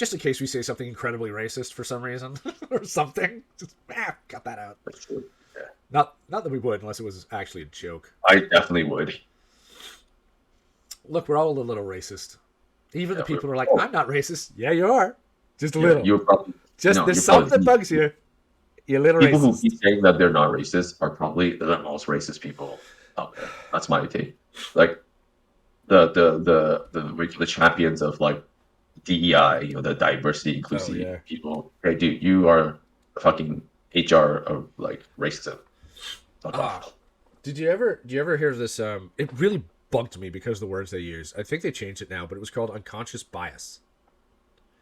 just in case we say something incredibly racist for some reason or something. Just cut that out. That's true. Yeah. Not that we would, unless it was actually a joke. I definitely would. Look, we're all a little racist. Even the Yeah, people who are like, oh, I'm not racist. Yeah, you are. Just a yeah, little. you're probably Just no, there's you're something that probably bugs you. You're a little people who racist. keep saying that they're not racist are probably the most racist people out there. That's my take. Like the champions of like DEI, the diversity Oh inclusive yeah. people. Hey, dude, you are fucking HR of like racism. Fuck Ah, off. did you ever hear of this? It really bugged me because of the words they use. I think they changed it now, but it was called unconscious bias.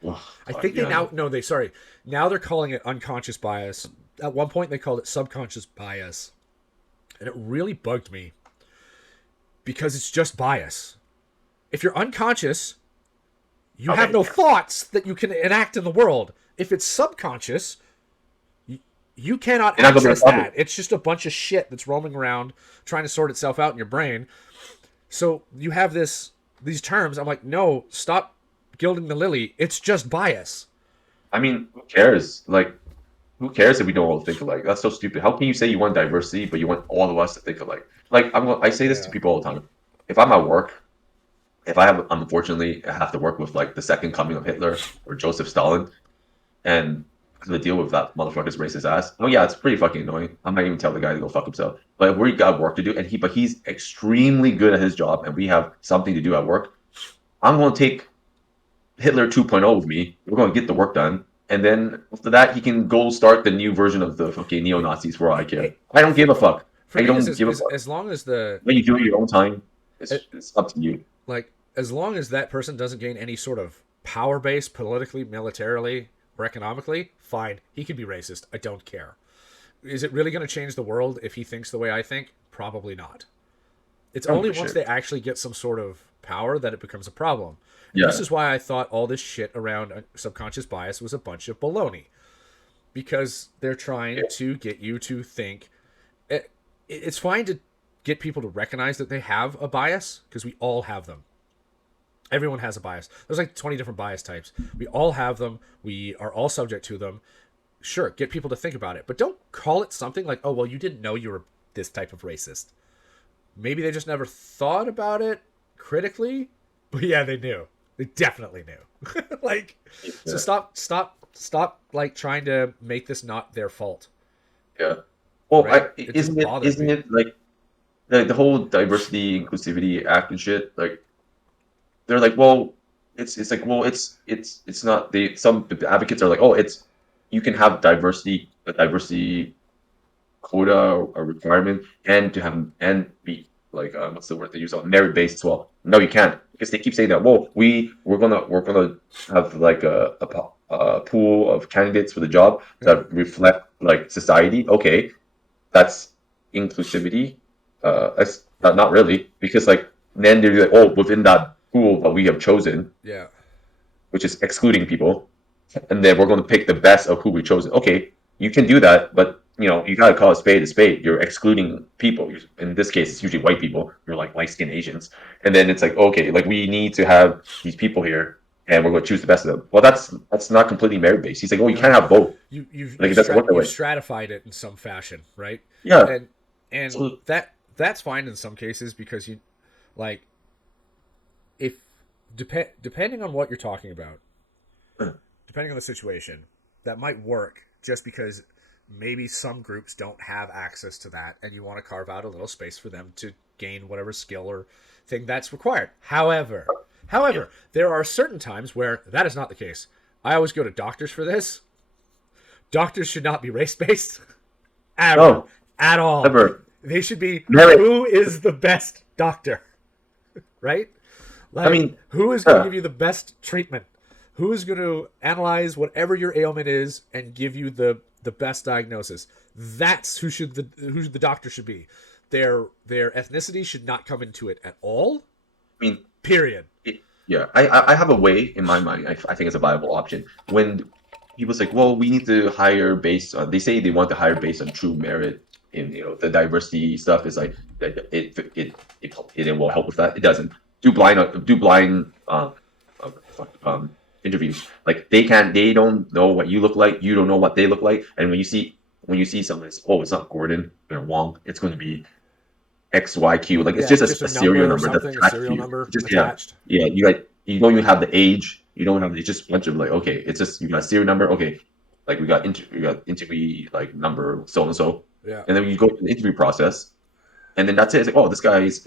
Oh, I God, think they yeah, now no, they sorry. Now they're calling it unconscious bias. At one point they called it subconscious bias. And it really bugged me because it's just bias. If you're unconscious, you have okay, no yeah. thoughts that you can enact in the world. If it's subconscious, you cannot You're not gonna be a access problem. that. It's just a bunch of shit that's roaming around trying to sort itself out in your brain. So you have these terms. I'm like, no, stop gilding the lily. It's just bias. I mean, who cares? Like, who cares if we don't all think alike? That's so stupid. How can you say you want diversity, but you want all of us to think alike? Like, I say this to Yeah. people all the time. If I'm at work, if I have, unfortunately, I have to work with like the second coming of Hitler or Joseph Stalin, and to deal with that motherfucker's racist ass. Oh yeah, it's pretty fucking annoying. I might even tell the guy to go fuck himself. But we got work to do, and he's extremely good at his job, and we have something to do at work. I'm going to take Hitler 2.0 with me. We're going to get the work done, and then after that, he can go start the new version of the fucking neo Nazis for all I care. Hey, I don't give for a fuck. for I me, don't give a fuck. as long as the When you do it your own time, it, it's up to you. like as long as that person doesn't gain any sort of power base politically, militarily, or economically, fine. He can be racist. I don't care. Is it really going to change the world if he thinks the way I think? Probably not. It's Oh, only for once sure. they actually get some sort of power that it becomes a problem. And this Yeah, is why I thought all this shit around subconscious bias was a bunch of baloney. Because they're trying yeah, to get you to think. It's fine to get people to recognize that they have a bias, because we all have them. Everyone has a bias. There's like 20 different bias types. We all have them. We are all subject to them. Sure, get people to think about it. But don't call it something like, oh, well, you didn't know you were this type of racist. Maybe they just never thought about it critically. But yeah, they knew. They definitely knew. Like, so yeah. stop like trying to make this not their fault, Yeah. Well, right? It just bothered isn't me. it like the whole diversity inclusivity act and shit? Like they're like, well, it's like, well, it's not. They some advocates are like, oh, it's you can have a diversity quota or requirement, and to have and be like what's the word they use on merit based as well. No, you can't because they keep saying that. Well, we're gonna have like a pool of candidates for the job Yeah. that reflect like society. Okay, that's inclusivity. That's not really because like then they're like, oh, within that pool that we have chosen, Yeah. which is excluding people, and then we're going to pick the best of who we chosen. Okay, you can do that, but you gotta call a spade a spade. You're excluding people. In this case, it's usually white people. You're like light skinned Asians, and then it's like okay, like we need to have these people here, and we're going to choose the best of them. Well, that's not completely merit based. He's like, oh, you can't No. have both. Like it doesn't work that You've way. stratified it in some fashion, right? Yeah. And and So that's fine in some cases because you like if depending on what you're talking about, depending on the situation, that might work just because maybe some groups don't have access to that and you want to carve out a little space for them to gain whatever skill or thing that's required. yeah. However, there are certain times where that is not the case. I always go to doctors for this. Doctors should not be race based ever No, at all. never. They should be Merit. who is the best doctor, right? I Like, mean, who is going to yeah. give you the best treatment? Who is going to analyze whatever your ailment is and give you the best diagnosis? That's who the doctor should be. Their ethnicity should not come into it at all. I mean, Period. yeah. I have a way in my mind. I think it's a viable option when people say, well, we need to hire based on. They say they want to hire based on true merit. In the diversity stuff is like it will help with that. It doesn't do blind interviews. Like they don't know what you look like, you don't know what they look like, and when you see someone, it's oh, it's not Gordon or Wong, it's going to be XYQ. Like it's Yeah, just just a a serial number or number that's something, a attached to serial you. number It's just yeah, attached. yeah. You like you don't even have the age. You don't have it's just a bunch of like okay, it's just you got serial number. Okay, like we got interview like number so and so, Yeah. and then you go through the interview process, and then that's it. It's like oh, this guy's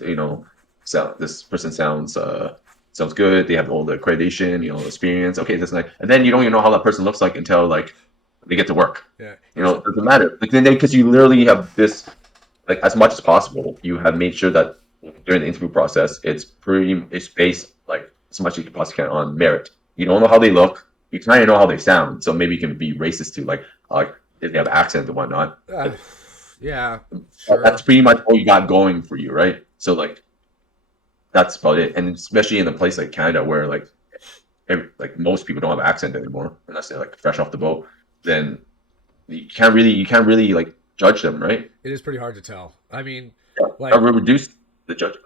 this person sounds good. They have all the accreditation, experience. Okay, that's nice. And then you don't even know how that person looks like until like they get to work. Yeah. It doesn't matter. Like then because you literally have this like as much as possible, you have made sure that during the interview process, it's based like as much as you can possibly can on merit. You don't know how they look. You kind of know how they sound, so maybe you can be racist to like if they have accent and whatnot. Uh, But yeah, that's sure. pretty much all you got going for you, right? So like that's about it. And especially in a place like Canada where like most people don't have accent anymore unless they're like fresh off the boat, then you can't really like judge them, right? It is pretty hard to tell. I mean, Yeah. I like will reduce the judgment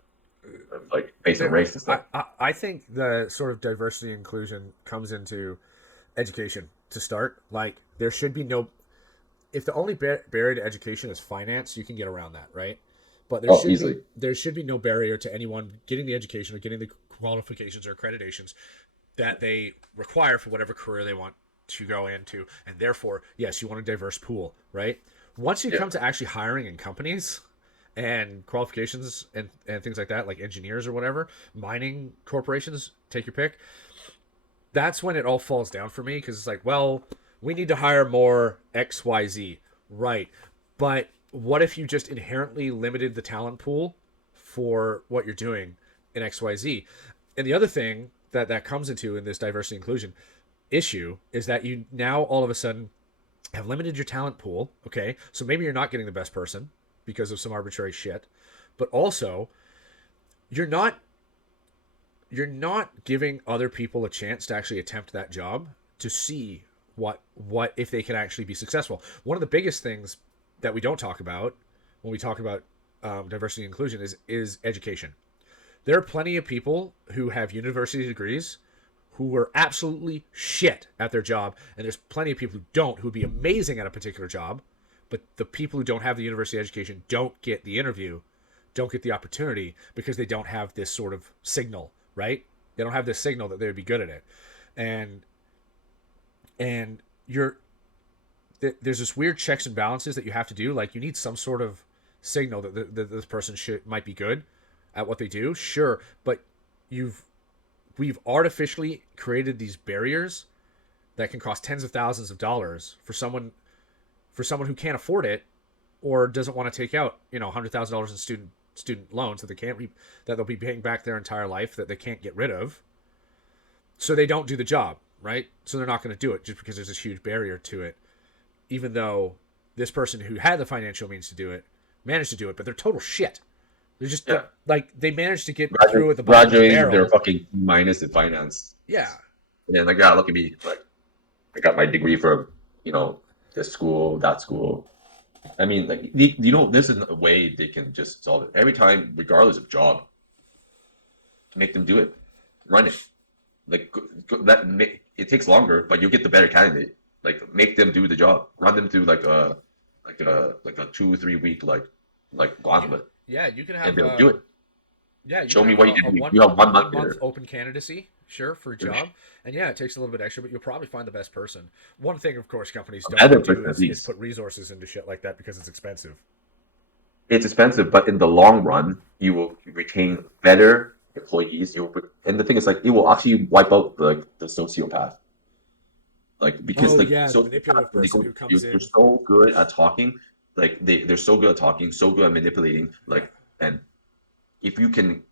of like based on there, race and stuff. I think the sort of diversity inclusion comes into education to start. Like there should be no if the only barrier to education is finance, you can get around that, right? But Oh, easily. there should be no barrier to anyone getting the education or getting the qualifications or accreditations that they require for whatever career they want to go into, and therefore, yes, you want a diverse pool, right? Once you Yeah. come to actually hiring in companies and qualifications and things like that, like engineers or whatever, mining corporations, take your pick, that's when it all falls down for me because it's like, well, we need to hire more XYZ. Right. But what if you just inherently limited the talent pool for what you're doing in XYZ? And the other thing that comes into in this diversity inclusion issue is that you now all of a sudden have limited your talent pool. Okay. So maybe you're not getting the best person because of some arbitrary shit. But also, you're not you're not giving other people a chance to actually attempt that job to see what if they can actually be successful. One of the biggest things that we don't talk about when we talk about diversity and inclusion is education. There are plenty of people who have university degrees who are absolutely shit at their job, and there's plenty of people who don't who would be amazing at a particular job, but the people who don't have the university education don't get the interview, don't get the opportunity because they don't have this sort of signal, right? They don't have this signal that they would be good at it, and and you're there's this weird checks and balances that you have to do. Like you need some sort of signal that this person might be good at what they do, sure, but you've we've artificially created these barriers that can cost tens of thousands of dollars for someone who can't afford it or doesn't want to take out $100,000 in student loans that they can't that they'll be paying back their entire life that they can't get rid of. So they don't do the job, right? So they're not going to do it just because there's this huge barrier to it, even though this person who had the financial means to do it managed to do it, but they're total shit. They're just Yeah. like they managed to get through at the bottom of the Graduating with their barrel. fucking minus in finance. Yeah, And then like, yeah, look at me. Like I got my degree from, you know, this school, that school. I mean, like this is a way they can just solve it. Every time, regardless of job, make them do it. Run it. Like it takes longer, but you'll get the better candidate. Like make them do the job. Run them through like a 2 or 3 week like you, gauntlet, yeah, you can and have they'll do it. you Show can me have what you can a do. You have one month one month there. open candidacy, sure, for a job, and yeah, it takes a little bit extra, but you'll probably find the best person. One thing, of course, companies don't want Better to do person at is least. put resources into shit like that because it's expensive. It's expensive, but in the long run, you will retain better employees. And the thing is, like, it will actually wipe out the sociopath. Like, because Oh like yeah, the sociopaths, manipulative when they person go, who comes they're in. so good at talking. Like they're so good at talking, so good at manipulating. Yeah, And if you can,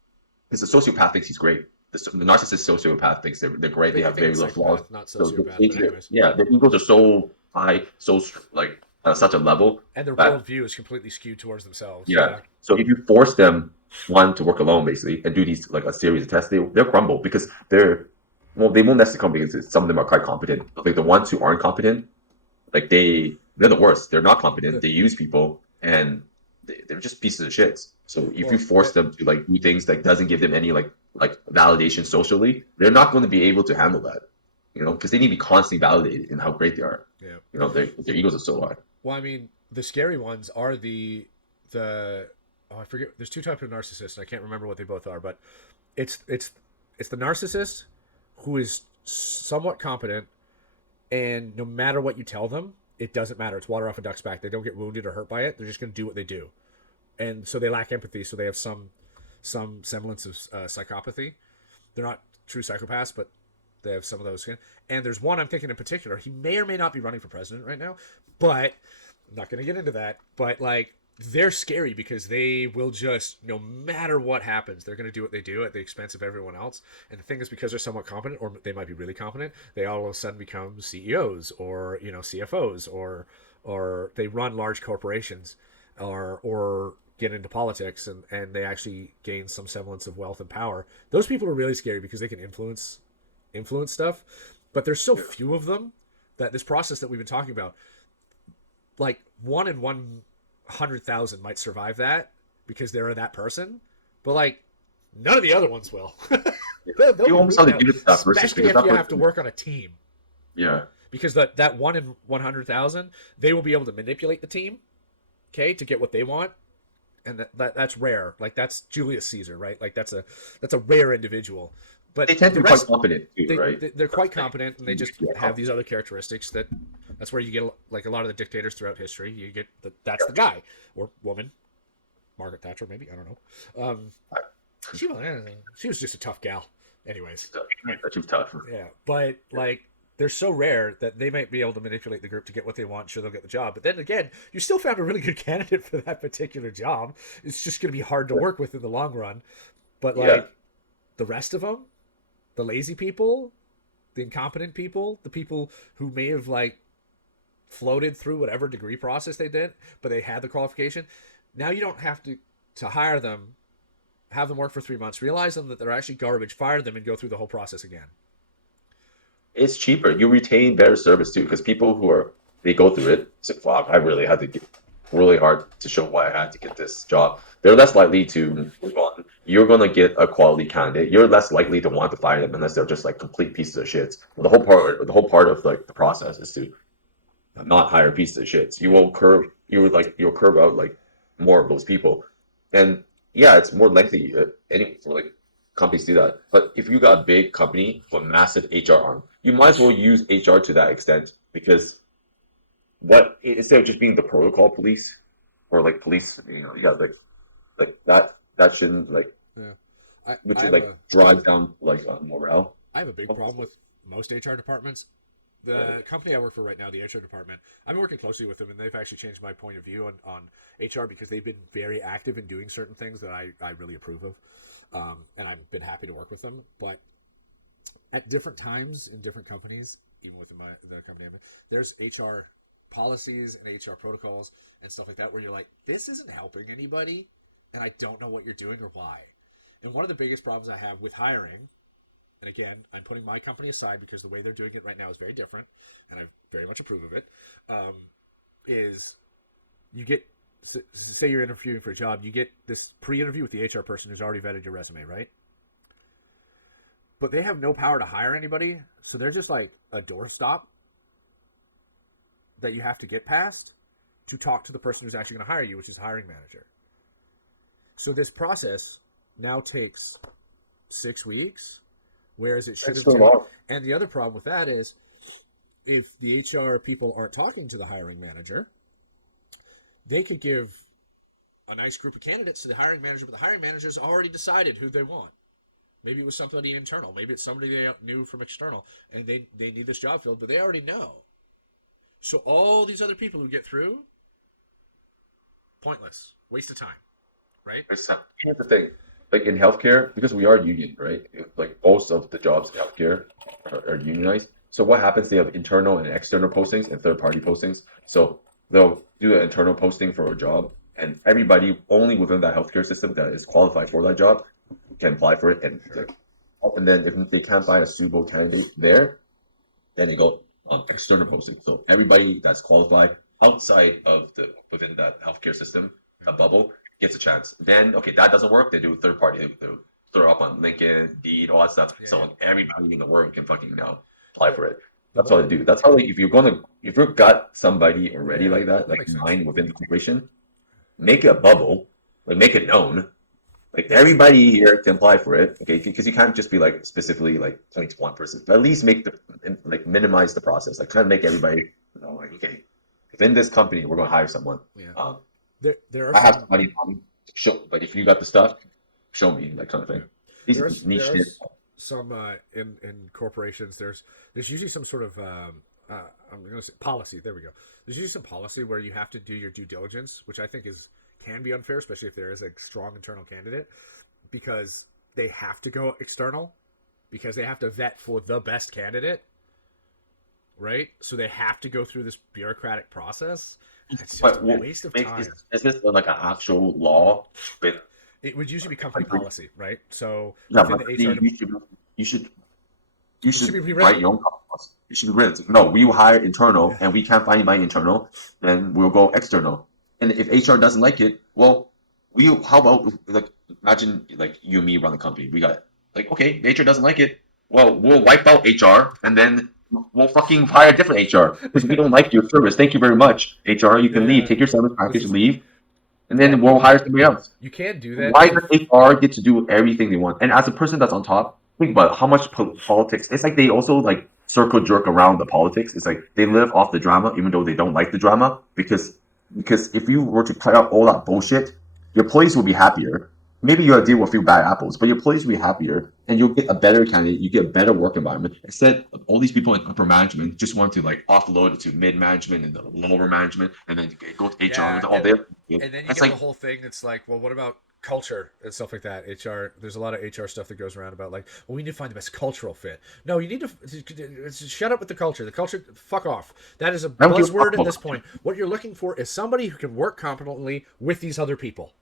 because the sociopath thinks he's great. The narcissist sociopath thinks they're great. They they have think very it's little flaws. psychopath, not So sociopath, but anyways, yeah, their egos are so high, like at such a level and their that worldview is completely skewed towards themselves. yeah. Yeah, So if you force them one to work alone basically and do these like a series of tests, they'll crumble because they won't necessarily crumble because some of them are quite competent. But like the ones who aren't competent, like they're the worst. They're not competent. the, They use people and they're just pieces of shit. So if you well, force them to like do things that doesn't give them any like validation socially, they're not going to be able to handle that. you know, because they need to be constantly validated in how great they are. Yeah. You know, their egos are so high. Well, I mean, the scary ones are the oh, I forget. There's two types of narcissists. And I can't remember what they both are, but it's it's it's the narcissist who is somewhat competent, and no matter what you tell them, it doesn't matter. It's water off a duck's back. They don't get wounded or hurt by it. They're just going to do what they do, and so they lack empathy. So they have some semblance of psychopathy. They're not true psychopaths, but they have some of those. And there's one I'm thinking in particular. He may or may not be running for president right now, but I'm not going to get into that. But like, they're scary because they will just, no matter what happens, they're going to do what they do at the expense of everyone else. And the thing is, because they're somewhat competent, or they might be really competent, they all of a sudden become CEOs or CFOs, or they run large corporations, or get into politics, and they actually gain some semblance of wealth and power. Those people are really scary because they can influence stuff, but there's so few of them that this process that we've been talking about, like 1 in 100,000 might survive that because they're that person, but like none of the other ones will. They'll You be almost have rooted to out, give it to that person especially because if that you have to person, work on a team, yeah, because that 1 in 100,000, they will be able to manipulate the team, okay, to get what they want. And that's rare. Like, that's Julius Caesar, right? Like, that's a rare individual. they But tend the to be quite rest, confident too, right? they're That's quite the thing. competent, and they just Yeah, have these other characteristics. That's where you get, like, a lot of the dictators throughout history. You get that's the guy or woman. Margaret Thatcher, maybe, I don't know. She was just a tough gal. Anyways, that's just tough. yeah, but like, they're so rare that they might be able to manipulate the group to get what they want. Sure, they'll get the job, but then again, you still found a really good candidate for that particular job. It's just going to be hard to work with in the long run. But Yeah, like, the rest of them, the lazy people, the incompetent people, the people who may have like floated through whatever degree process they did, but they had the qualification. Now you don't have to hire them, have them work for 3 months, realize them that they're actually garbage, fire them, and go through the whole process again. it's cheaper. You retain better service too, because people who are they go through it. Say, "Fuck, I really had to get really hard to show why I had to get this job." They're less likely to move on. You're gonna get a quality candidate. You're less likely to want to fire them unless they're just like complete pieces of shits. The whole part of like the process is to not hire pieces of shits. You'll curve out like more of those people, and yeah, it's more lengthy. Anyway, for like companies do that. But if you got a big company with massive HR arm, you might as well use HR to that extent because what instead of just being the protocol police or like police, you got like that shouldn't like Yeah, I, which I would have like a drive down like morale. I have a big problem with most HR departments. Right. The company I work for right now, the HR department, I've been working closely with them, and they've actually changed my point of view on HR because they've been very active in doing certain things that I really approve of. And I've been happy to work with them. But at different times in different companies, even within the company I'm in, there's HR policies and HR protocols and stuff like that where you're like, this isn't helping anybody, and I don't know what you're doing or why. And one of the biggest problems I have with hiring, and again, I'm putting my company aside because the way they're doing it right now is very different, and I very much approve of it. Um, is you get, say you're interviewing for a job, you get this pre-interview with the HR person who's already vetted your resume, right? But they have no power to hire anybody, so they're just like a doorstop that you have to get past to talk to the person who's actually going to hire you, which is hiring manager. So this process now takes 6 weeks, whereas it should That's have so taken. long. And the other problem with that is, if the HR people aren't talking to the hiring manager, they could give a nice group of candidates to the hiring manager, but the hiring manager's already decided who they want. Maybe it was somebody internal. Maybe it's somebody they knew from external, and they need this job filled, but they already know. So all these other people who get through, pointless, waste of time, right? Here's the thing, like in healthcare, because we are union, right? Like most of the jobs in healthcare are unionized. So what happens? They have internal and external postings and third-party postings. So they'll do an internal posting for a job, and everybody only within that healthcare system that is qualified for that job can apply for it. And then if they can't find a suitable candidate there, then they go on external posting. So everybody that's qualified outside of the within that healthcare system, Yeah. a bubble, gets a chance. Then okay, that doesn't work. They do third party. They throw up on LinkedIn, Indeed, all that stuff. Yeah, So yeah. everybody in the world can fucking know. apply for it. The That's all more, they do. That's how like if you've got somebody already yeah, like that, that like makes sense. mine within the corporation, make it a bubble, like make it known. Like everybody here can apply for it, okay? Because you can't just be like specifically like pointing to one person, but at least make the like minimize the process, like kind of make everybody know, like okay, if in this company we're gonna hire someone, Yeah, um, there are I have some. somebody show, like if you got the stuff, show me, like kind of Yeah. thing. These There niche are shit. some in corporations. There's usually some sort of I'm going to say policy. There we go. There's usually some policy where you have to do your due diligence, which I think is can be unfair, especially if there is a strong internal candidate, because they have to go external because they have to vet for the best candidate, right? So they have to go through this bureaucratic process. It's just a But what waste of makes time. is this like an actual law? Been It would usually be company country? policy, right? So Yeah, within but the HR, you should you it should should be write rewritten. your own policy. You should be written. No, we will hire internal, Yeah. and we can't find anybody internal, then we'll go external. And if HR doesn't like it, well, we how about like imagine like you and me run the company. We got like okay, HR doesn't like it. Well, we'll wipe out HR, and then we'll fucking hire a different HR because we don't like your service. Thank you very much, HR. You can leave. Yeah. Take your severance This package, is leave, and yeah. then we'll hire somebody else. You can do that, Why but the does HR get to do everything they want? And as a person that's on top, think about how much politics. It's like they also like circle jerk around the politics. It's like they yeah live off the drama, even though they don't like the drama. Because if you were to cut out all that bullshit, your employees will be happier. Maybe you'll deal with a few bad apples, but your employees will be happier, and you'll get a better candidate. You get a better work environment. Instead, all these people in upper management just want to like offload it to mid management and the lower management, and then go to HR yeah, with all their. and then you That's get the like whole thing. It's like, well, what about culture and stuff like that? HR. There's a lot of HR stuff that goes around about like, well, we need to find the best cultural fit. No, you need to shut up with the culture. The culture, fuck off. That is a I don't give a fuck buzzword at about this point. What you're looking for is somebody who can work competently with these other people.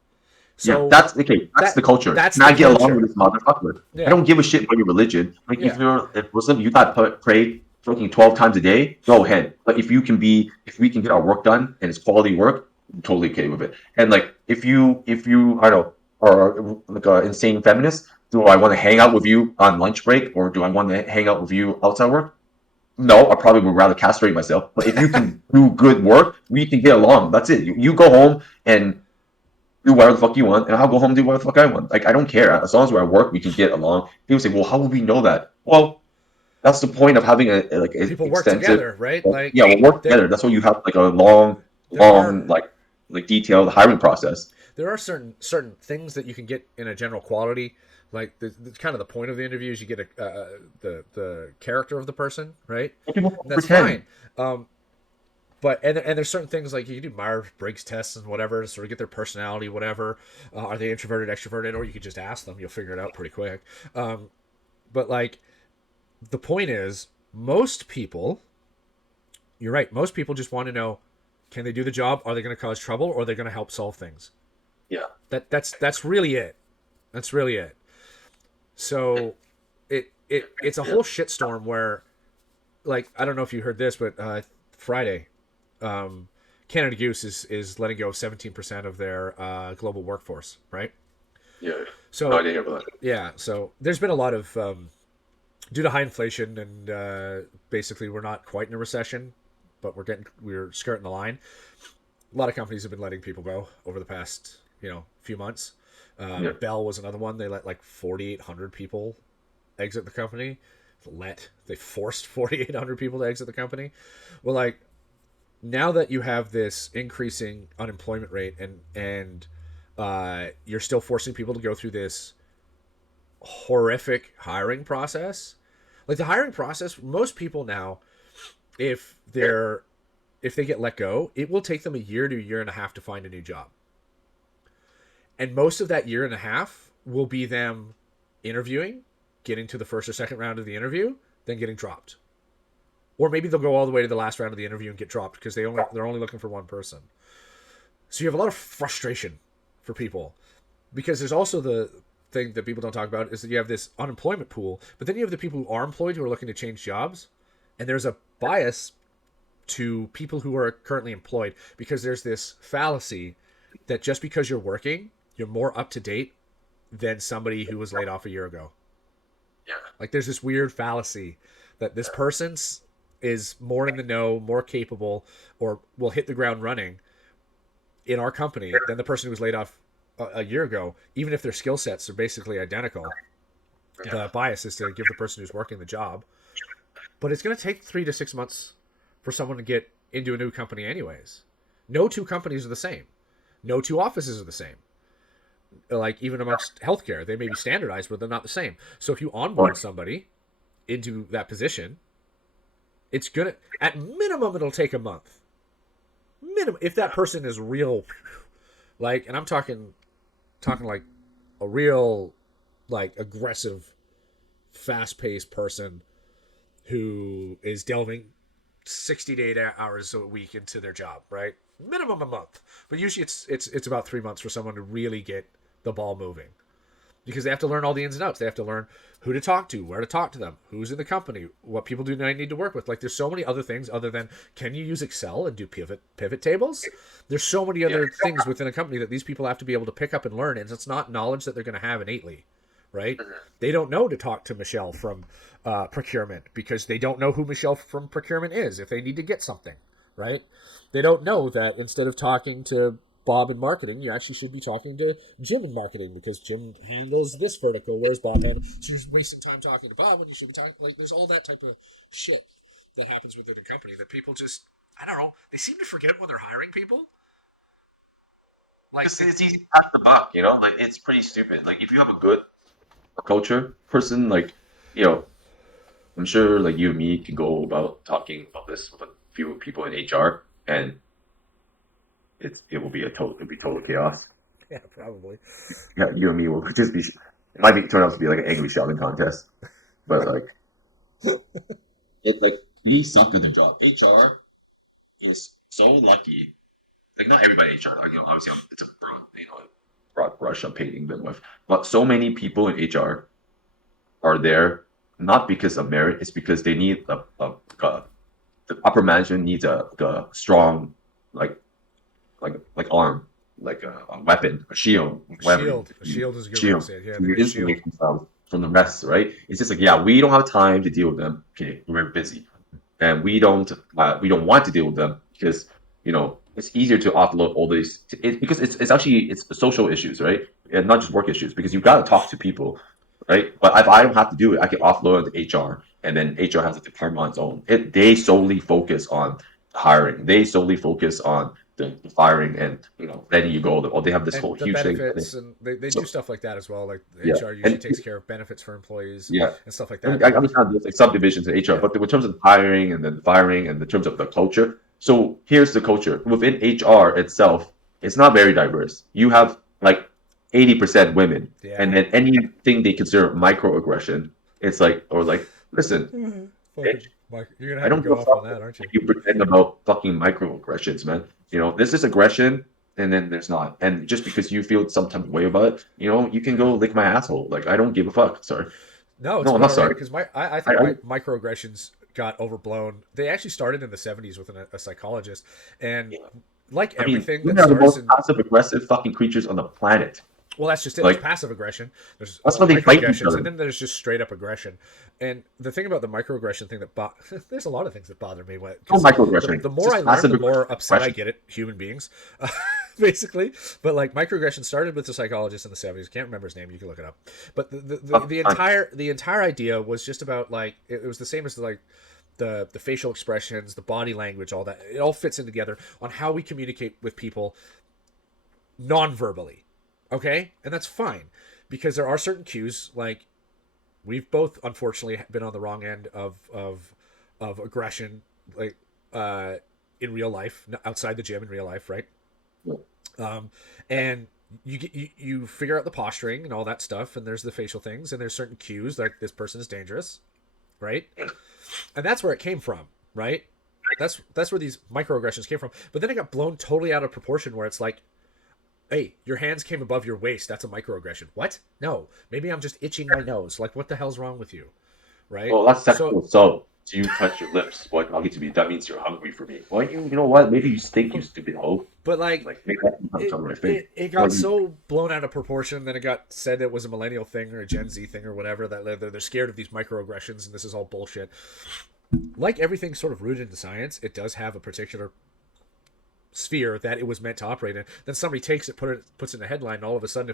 Yeah, So that's okay. That's the culture. that's Can the I get along with culture. this motherfucker? I Yeah, don't give a shit about your religion. Like yeah. if Muslim, you got pray fucking 12 times a day, go ahead. But if we can get our work done and it's quality work, I'm totally okay with it. And like if you I don't know are like an insane feminist, do I want to hang out with you on lunch break or do I want to hang out with you outside work? No, I probably would rather castrate myself. But if you can do good work, we can get along. That's it. You go home and do whatever the fuck you want, and I'll go home and do whatever the fuck I want. Like I don't care. As long as we're at work, we can get along. People say, "Well, how would we know that?" Well, that's the point of having a like a People work extensive. together, right? Like Yeah, we'll work there, together. That's why you have like a there are long like detailed hiring process. there are certain things that you can get in a general quality. Like the kind of the point of the interview is you get the character of the person, right? But people And that's fine. pretend. Um, but and there's certain things like you can do Myers-Briggs tests and whatever to sort of get their personality, whatever. Are they introverted, extroverted, or you could just ask them. You'll figure it out pretty quick. But like the point is, most people, you're right. Most people just want to know, can they do the job? Are they going to cause trouble, or are they going to help solve things? Yeah. That's really it. That's really it. So it's a Yeah. whole shitstorm where, like, I don't know if you heard this, but Friday, Canada Goose is letting go of 17% of their global workforce, right? Yeah. No So idea about that. yeah, so there's been a lot of due to high inflation and basically we're not quite in a recession, but we're skirting the line. A lot of companies have been letting people go over the past few months. Yeah. Bell was another one. They let like 4,800 people exit the company. They forced 4,800 people to exit the company. Well, like now that you have this increasing unemployment rate and you're still forcing people to go through this horrific hiring process. Like the hiring process, most people now, if they're if they get let go, it will take them a year to a year and a half to find a new job. And most of that year and a half will be them interviewing, getting to the first or second round of the interview, then getting dropped. Or maybe they'll go all the way to the last round of the interview and get dropped because they're only looking for one person. So you have a lot of frustration for people because there's also the thing that people don't talk about is that you have this unemployment pool, but then you have the people who are employed who are looking to change jobs, and there's a bias to people who are currently employed because there's this fallacy that just because you're working, you're more up to date than somebody who was laid off a year ago. Yeah. Like there's this weird fallacy that this person is more in the know, more capable, or will hit the ground running in our company than the person who was laid off a year ago, even if their skill sets are basically identical. Yeah. The bias is to give the person who's working the job, but it's going to take 3 to 6 months for someone to get into a new company, anyways. No two companies are the same. No two offices are the same. Like even amongst healthcare, they may be standardized, but they're not the same. So if you onboard somebody into that position, it's gonna at minimum it'll take a month. Minimum if that person is real, like, and I'm talking like a real, like, aggressive, fast paced person who is delving 60 to 8 hours a week into their job, right? Minimum a month, but usually it's about 3 months for someone to really get the ball moving, because they have to learn all the ins and outs. They have to learn who to talk to, where to talk to them, who's in the company, what people do I need to work with. Like, there's so many other things other than can you use Excel and do pivot tables. There's so many other things within a company that these people have to be able to pick up and learn, and it's not knowledge that they're going to have innately, right? They don't know to talk to Michelle from procurement because they don't know who Michelle from procurement is if they need to get something, right? They don't know that instead of talking to Bob in marketing, you actually should be talking to Jim in marketing because Jim handles this vertical, whereas Bob handles. So you're wasting time talking to Bob when you should be talking. Like, there's all that type of shit that happens within a company that people just, I don't know, they seem to forget when they're hiring people. Like, It's easy to pass the buck, you know. Like it's pretty stupid. Like if you have a good culture person, like you know, I'm sure like you and me can go about talking about this with a few people in HR, and it will be total chaos. yeah, probably. Yeah, you and me will just be. It might be turn out to be like an angry shouting contest, but like it like we suck at the job. HR is so lucky. Like not everybody in HR, like, you know, obviously it's a broad brush I'm painting them with, but so many people in HR are there not because of merit. It's because they need a the upper management needs a strong like like arm, like a weapon, a shield, A whatever. shield. A shield is a good way to Shield say it. Yeah, they to need a shield. insulate themselves from the rest, right? It's just like, yeah, we don't have time to deal with them. Okay, we're busy, and we don't want to deal with them because you know it's easier to offload all these because it's actually it's social issues, right? And not just work issues because you've got to talk to people, right? But if I don't have to do it, I can offload it to HR, and then HR has a department on its own. They solely focus on hiring. They solely focus on the firing and you know letting you go. Or they have this And whole the huge thing. benefits, and they do So stuff like that as well. Like yeah, HR usually and takes care of benefits for employees yeah, and stuff like I that. mean, I But understand there's like subdivisions in HR, yeah, but in terms of hiring and then firing and in terms of the culture. So here's the culture within HR itself. It's not very diverse. You have like 80% women, and yeah. then anything they consider microaggression, it's like or like, listen, Fucking bitch, Mike, you're gonna I have to don't give go a off on fuck that, aren't if you? you pretend about fucking microaggressions, man. You know, this is aggression, and then there's not. And just because you feel some type of way about it, you know, you can go lick my asshole. Like I don't give a fuck. Sorry. No, it's No, I'm quite not all right sorry. because I I, think I microaggressions got overblown. They actually started in the '70s with a psychologist, and like I mean, everything that women are the starts most in, passive aggressive fucking creatures on the planet. well, that's just it. There's Like passive aggression, there's that's why they fight each microaggressions, and other. then there's just straight up aggression. And the thing about the microaggression thing there's a lot of things that bother me No because microaggression. the It's more I just learn, passive the more upset I aggression. get at human beings, basically. But like microaggression started with the psychologist in the '70s. Can't remember his name. You can look it up. But Fine. the entire idea was just about like it was the same as like the facial expressions, the body language, all that. It all fits in together on how we communicate with people non-verbally. Okay? And that's fine because there are certain cues like we've both unfortunately been on the wrong end of aggression like in real life, outside the gym in real life, right? Um and you figure out the posturing and all that stuff, and there's the facial things, and there's certain cues like this person is dangerous, right? And that's where it came from, right? That's where these microaggressions came from. But then it got blown totally out of proportion, where it's like, hey, your hands came above your waist. That's a microaggression. What? No, maybe I'm just itching my nose. Like, what the hell's wrong with you, right? Well, that's So sexual assault. Do you touch your lips while talking to me? That means you're hungry for me. Well, you know what? Maybe you stink, you stupid hoe. But like Like, maybe that's not it, something my face. it got Well, you, so blown out of proportion. Then it got said it was a millennial thing or a Gen Z thing or whatever, that they're scared of these microaggressions and this is all bullshit. Like everything sort of rooted in science, it does have a particular sphere that it was meant to operate in. Then somebody takes it, puts it in a headline, and all of a sudden,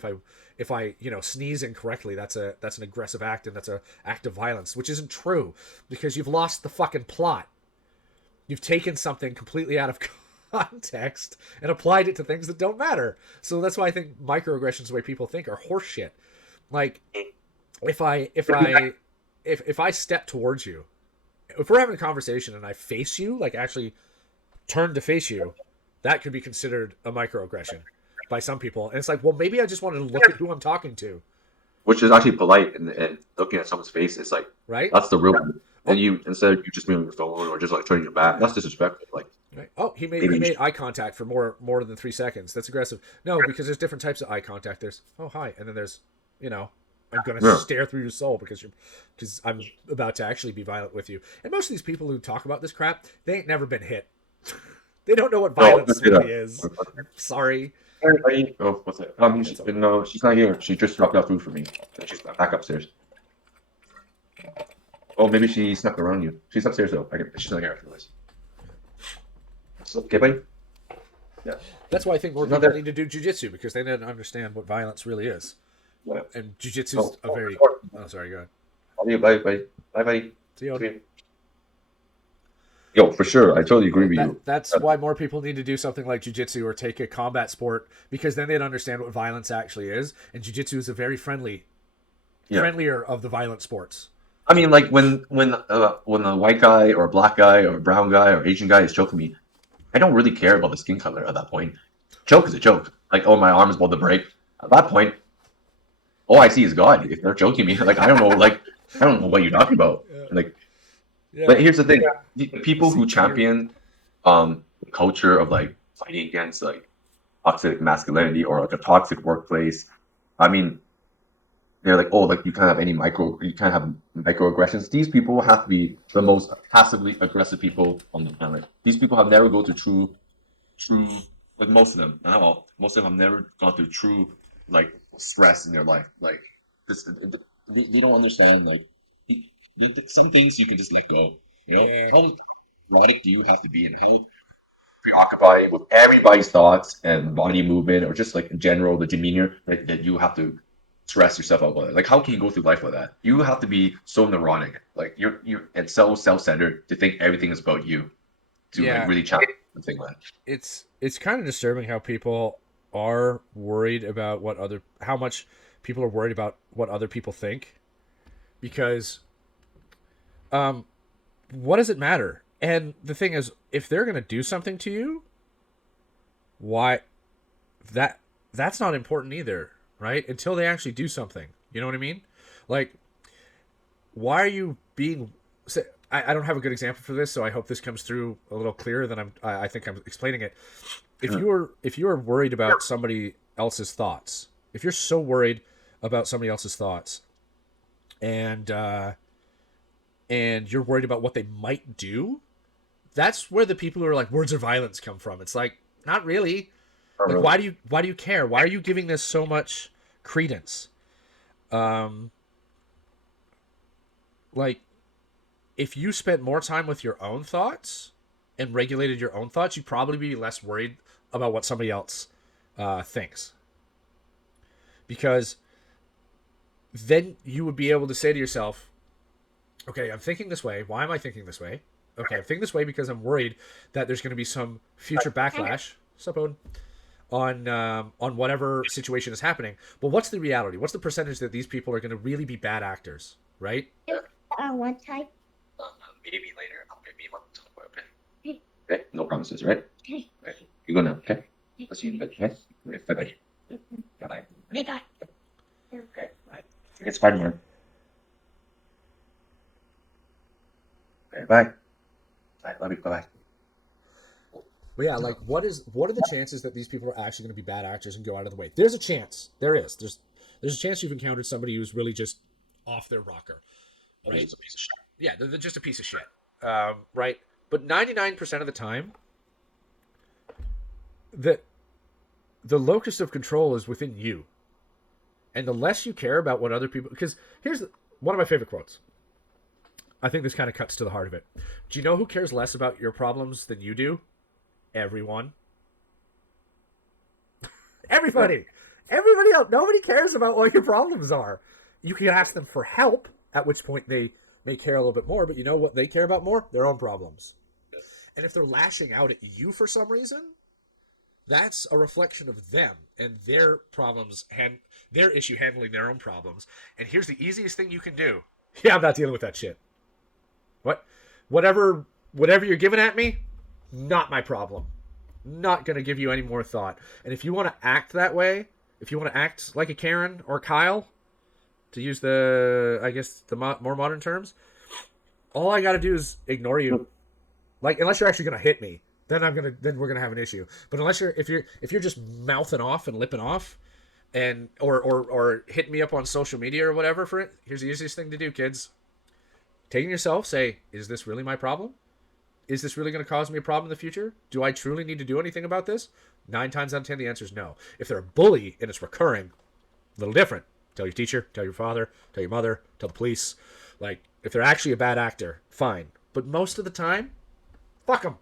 if I sneeze incorrectly, that's an aggressive act and that's a act of violence, which isn't true because you've lost the fucking plot. You've taken something completely out of context and applied it to things that don't matter. So that's why I think microaggressions, the way people think, are horseshit. Like if I step towards you, if we're having a conversation and I face you, like actually turn to face you, that could be considered a microaggression by some people. And it's like, well, maybe I just wanted to look at who I'm talking to, which is actually polite, and looking at someone's face, it's like, right? that's the real one. And Oh, you, instead of you just being on your phone or just like turning your back, that's disrespectful. Like, right. Oh, he maybe you made should, eye contact for more than 3 seconds. That's aggressive. No, because there's different types of eye contact. There's oh hi, and then there's I'm gonna yeah. stare through your soul because I'm about to actually be violent with you. And most of these people who talk about this crap, they ain't never been hit. They don't know what No, let's violence do really that. is. Sorry. Oh, what's that? That's all. No, she's not here. She just dropped off food for me. She's back upstairs. Oh, maybe she snuck around you. She's upstairs though. She's not here after this. Okay, buddy. Yeah, That's why I think more she's not people there. need to do jujitsu because they don't understand what violence really is. Yeah. And jujitsu's No. a very Oh, oh sorry, go ahead. bye, buddy. Bye, buddy. See you. Come here. Yo, for sure. I totally agree with you. That's why more people need to do something like jiu-jitsu or take a combat sport because then they'd understand what violence actually is. And jiu-jitsu is a very Yeah. friendlier of the violent sports. I mean, like when a white guy or a black guy or a brown guy or Asian guy is choking me, I don't really care about the skin color at that point. Joke is a joke. Like, oh, my arm is about to break. At that point, all I see is God. If they're joking me, like I don't know, I don't know what you're talking about. Yeah. Like, Yeah. but here's the thing: the people See who clearly. champion the culture of like fighting against like toxic masculinity or like a toxic workplace. I mean, they're like, oh, like you can't have microaggressions. These people have to be the most passively aggressive people on the planet. These people have never gone through true, like most of them, not all, most of them have never gone through true, like, stress in their life. Like, this, they don't understand, like, some things you can just let go. You know, Yeah. how erotic do you have to be and how preoccupied with everybody's thoughts and body movement or just like in general the demeanor that you have to stress yourself out about it. Like, how can you go through life like that? You have to be so neurotic, like you're and so self-centered to think everything is about you to like Yeah. really challenge something like that. It's kind of disturbing how people are worried about how much people are worried about what other people think because um what does it matter? And the thing is, if they're going to do something to you, why that that's not important either, right? Until they actually do something. You know what I mean? Like, why are you being? I don't have a good example for this, so I hope this comes through a little clearer than I think I'm explaining it. If you are worried about somebody else's thoughts, if you're so worried about somebody else's thoughts, and you're worried about what they might do, that's where the people who are like words of violence come from. It's like, not really. Oh, Like, really? why do you care? Why are you giving this so much credence? Um, like, if you spent more time with your own thoughts and regulated your own thoughts, you'd probably be less worried about what somebody else thinks. Because then you would be able to say to yourself, okay, I'm thinking this way. Why am I thinking this way? Okay, I'm thinking this way because I'm worried that there's going to be some future backlash. Suppose on whatever situation is happening. But what's the reality? What's the percentage that these people are going to really be bad actors, right? One type. Maybe later. Okay, maybe one time. Okay. Okay. No promises, right? Right. You go now. Okay. I'll see you in bed. Okay. Bye bye. Bye bye. Bye. Okay. Bye. It's fine, man. Okay. Bye. Bye. Love you. Bye bye. But yeah, like what are the chances that these people are actually going to be bad actors and go out of the way? There's a chance. There is. There's a chance you've encountered somebody who's really just off their rocker, I'm right? just a piece of shit. Yeah, they're just a piece of shit. right? But 99% of the time, the the locus of control is within you, and the less you care about what other people, because here's one of my favorite quotes. I think this kind of cuts to the heart of it. Do you know who cares less about your problems than you do? Everyone. Yeah. Everybody. Everybody else. Nobody cares about what your problems are. You can ask them for help, at which point they may care a little bit more, but you know what they care about more? Their own problems. And if they're lashing out at you for some reason, that's a reflection of them and their problems and their issue handling their own problems. And here's the easiest thing you can do. Yeah, I'm not dealing with that shit. What? Whatever you're giving at me, not my problem. Not going to give you any more thought. And if you want to act that way, if you want to act like a Karen or Kyle, to use the, I guess, the more modern terms, all I got to do is ignore you. Like, unless you're actually going to hit me, then we're gonna have an issue. But unless if you're just mouthing off and lipping off, and or hitting me up on social media or whatever for it, here's the easiest thing to do, kids. Taking yourself, say, is this really my problem? Is this really going to cause me a problem in the future? Do I truly need to do anything about this? 9 times out of 10, the answer is no. If they're a bully and it's recurring, a little different. Tell your teacher, tell your father, tell your mother, tell the police. Like, if they're actually a bad actor, fine. But most of the time, fuck them.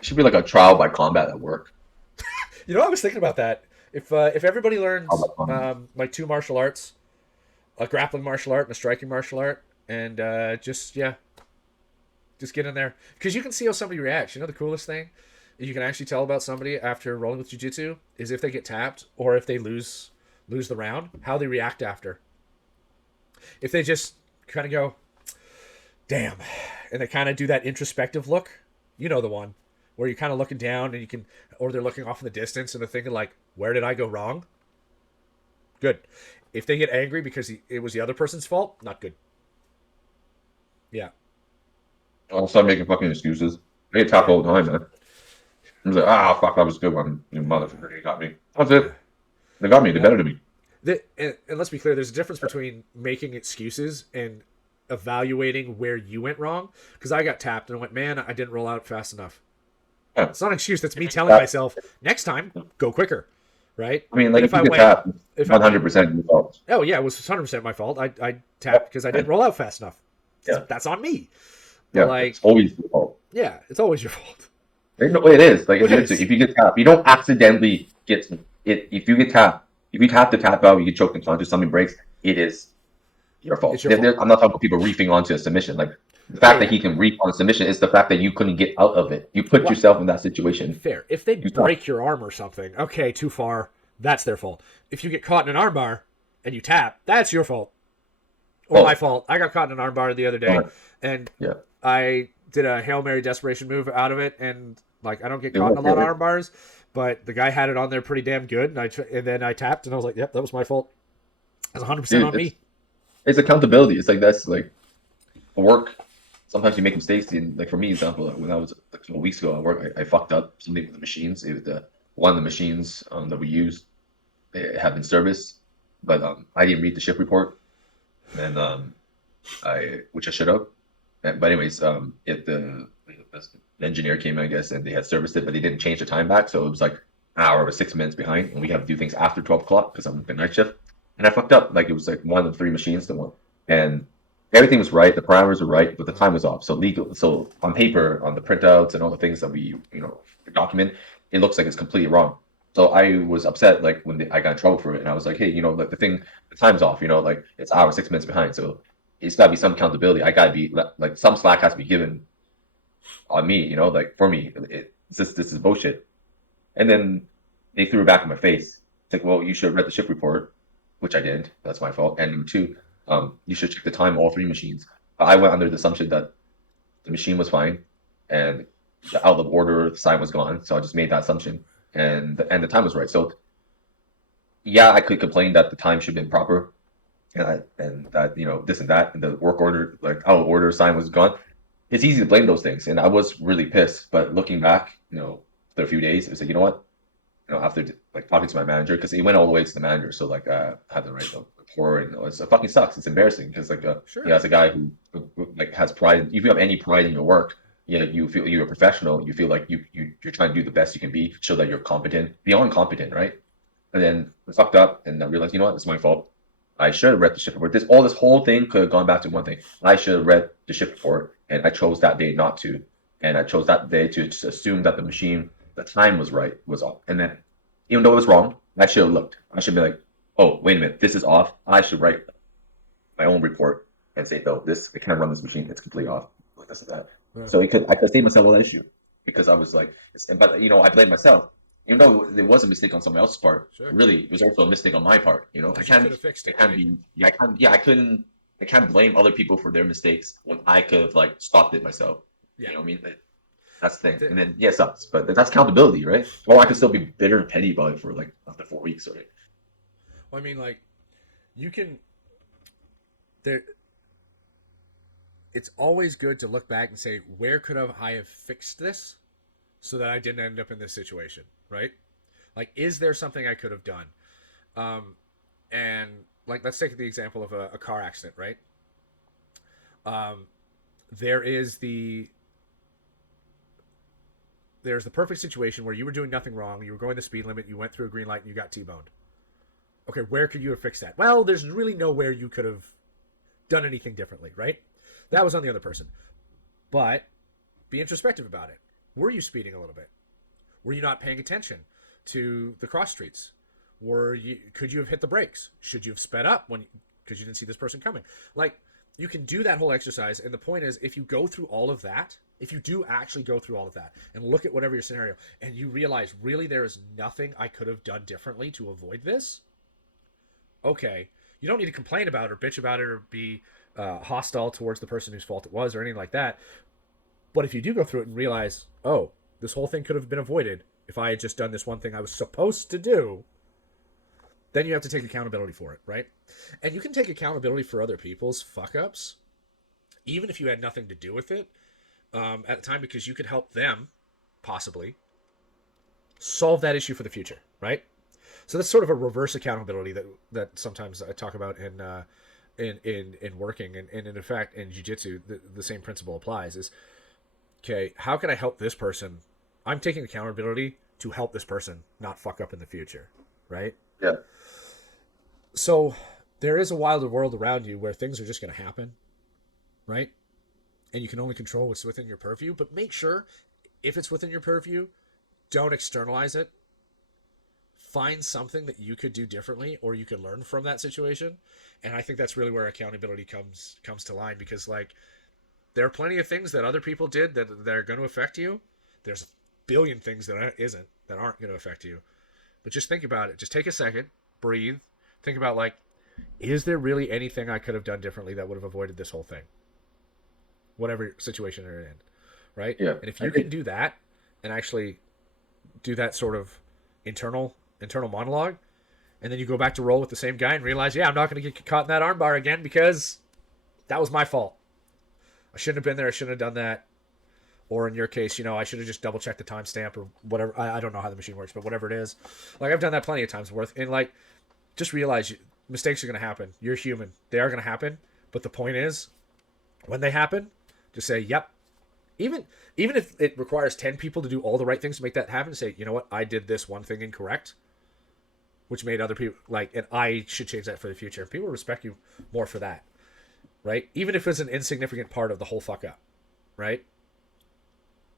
It should be like a trial by combat at work. You know, I was thinking about that. If everybody Trial learns by combat. like two martial arts, a grappling martial art and a striking martial art, and just get in there, because you can see how somebody reacts. You know, the coolest thing you can actually tell about somebody after rolling with jiu-jitsu is if they get tapped or if they lose the round, how they react after. If they just kind of go, damn, and they kind of do that introspective look, you know, the one where you're kind of looking down and you can, or they're looking off in the distance and they're thinking like, where did I go wrong? Good. If they get angry because it was the other person's fault, not good. Yeah. I'll start making fucking excuses. They get tapped Yeah. all the time, man. I was like, fuck, that was a good one. You motherfucker, you got me. That's Yeah. it. They got me. They Yeah. better than me. And let's be clear, there's a difference between making excuses and evaluating where you went wrong. Because I got tapped and I went, man, I didn't roll out fast enough. Yeah. It's not an excuse. That's me telling That, myself, next time, go quicker. Right? I mean, But like, if you get tapped, if I went, 100% your fault. oh, yeah, it was 100% my fault. I Yeah. tapped because I didn't roll out fast enough. Yeah. That's on me. But, Yeah. like, It's always your fault. yeah, it's always your fault. No, it is. Like, It it's, is. if you get tapped, you don't accidentally get it. If you get tapped, if you tap the tap out, you get choked unconscious, something breaks, it is your fault. It's your fault. I'm not talking about people reefing onto a submission. Like, the Yeah, fact that yeah. he can reef on a submission is the fact that you couldn't get out of it. You put What? yourself in that situation. Fair. If they You suck. break your arm or something, okay, too far, that's their fault. If you get caught in an armbar and you tap, that's your fault. Or my Oh, fault. I got caught in an armbar the other day, right. and Yeah. I did a Hail Mary desperation move out of it, and like I don't get It caught in a won't lot of get it. arm bars, but the guy had it on there pretty damn good, and and then I tapped, and I was like, yep, that was my fault. That's 100% Dude, on me. it's accountability. It's like that's like work. Sometimes you make mistakes. And like for me, example, like when I was like, a couple weeks ago at work, I fucked up something with the machines. It was one of the machines that we used it had been serviced, but I didn't read the ship report, and I which I should have. But anyways, the engineer came, I guess, and they had serviced it, but they didn't change the time back, so it was like an hour or 6 minutes behind, and we have to do things after 12 o'clock because I'm the night shift, and I fucked up. Like it was like one of the three machines, the one, and everything was right, the parameters were right, but the time was off. So legal, so on paper, on the printouts and all the things that we document, it looks like it's completely wrong. So I was upset, like when I got in trouble for it, and I was like, hey, like the time's off, like it's hour 6 minutes behind, so it's got to be some accountability. I got to be like some slack has to be given on me, like for me, this is bullshit. And then they threw it back in my face. It's like, well, you should have read the shift report, which I didn't. That's my fault. And number two, you should check the time on all three machines. I went under the assumption that the machine was fine, and the out of order sign was gone. So I just made that assumption, and the time was right. So yeah, I could complain that the time should have been proper, and that this and that, and the work order like out of order sign was gone. It's easy to blame those things, and I was really pissed. But looking back, after a few days, it was like, you know what? After like talking to my manager, because it went all the way to the manager, so like I had the right report, and it fucking sucks. It's embarrassing because like Sure. you know, as a guy who like has pride, if you have any pride in your work, you know, you feel you're a professional. You feel like you're trying to do the best you can be, show that you're competent, beyond competent, right? And then I fucked up, and I realized, you know what, it's my fault. I should have read the ship report. This whole thing could have gone back to one thing. I should have read the ship report, and I chose that day not to. And I chose that day to just assume that the machine, the time was right, was off. And then, even though it was wrong, I should have looked. I should be like, oh, wait a minute, this is off. I should write my own report and say, no, this I can't run this machine. It's completely off. Like this and that. Yeah. So I could save myself all that issue because I was like, but you know, I blame myself. Even though it was a mistake on someone else's part, Sure. really it was also a mistake on my part. You know, Because you could have fixed I it, can't right? be, yeah, I can't, yeah, I can't blame other people for their mistakes when I could have like stopped it myself. Yeah. You know what I mean? That's the thing. The- And then, yeah, it sucks, but that's accountability, right? Or I could still be bitter and petty about it for like after 4 weeks, right? well, I mean, like, you can. There. It's always good to look back and say, where could I have fixed this so that I didn't end up in this situation, right? Like, is there something I could have done? And like, let's take the example of a car accident, right? Um, there is there's the perfect situation where you were doing nothing wrong, you were going the speed limit, you went through a green light, and you got T-boned. Okay, where could you have fixed that? Well, there's really nowhere you could have done anything differently, right? That was on the other person. But be introspective about it. Were you speeding a little bit? Were you not paying attention to the cross streets? Could you have hit the brakes? Should you have sped up when because you didn't see this person coming? Like, you can do that whole exercise, and the point is, if you go through all of that, if you do actually go through all of that and look at whatever your scenario, and you realize really there is nothing I could have done differently to avoid this, okay, you don't need to complain about it or bitch about it or be hostile towards the person whose fault it was or anything like that. But if you do go through it and realize, oh, this whole thing could have been avoided if I had just done this one thing I was supposed to do, then you have to take accountability for it, right? And you can take accountability for other people's fuck ups, even if you had nothing to do with it at the time, because you could help them possibly solve that issue for the future, right? So that's sort of a reverse accountability that sometimes I talk about in working, and in fact in jiu-jitsu the same principle applies. Is okay, how can I help this person? I'm taking accountability to help this person not fuck up in the future, right? Yeah. So there is a wilder world around you where things are just going to happen, right? And you can only control what's within your purview. But make sure, if it's within your purview, don't externalize it. Find something that you could do differently, or you could learn from that situation. And I think that's really where accountability comes to line, because like there are plenty of things that other people did that are going to affect you. There's a billion things that aren't going to affect you. But just think about it. Just take a second, breathe, think about like, is there really anything I could have done differently that would have avoided this whole thing? Whatever situation you're in, right? Yeah. And if you can do that and actually do that sort of internal monologue, and then you go back to roll with the same guy and realize, yeah, I'm not going to get caught in that armbar again because that was my fault. I shouldn't have been there. I shouldn't have done that. Or in your case, I should have just double checked the timestamp or whatever. I don't know how the machine works, but whatever it is, like I've done that plenty of times worth. And like, just realize mistakes are going to happen. You're human. They are going to happen. But the point is, when they happen, just say, yep. Even if it requires 10 people to do all the right things to make that happen, say, you know what, I did this one thing incorrect, which made other people and I should change that for the future. People respect you more for that, right? Even if it's an insignificant part of the whole fuck up, right?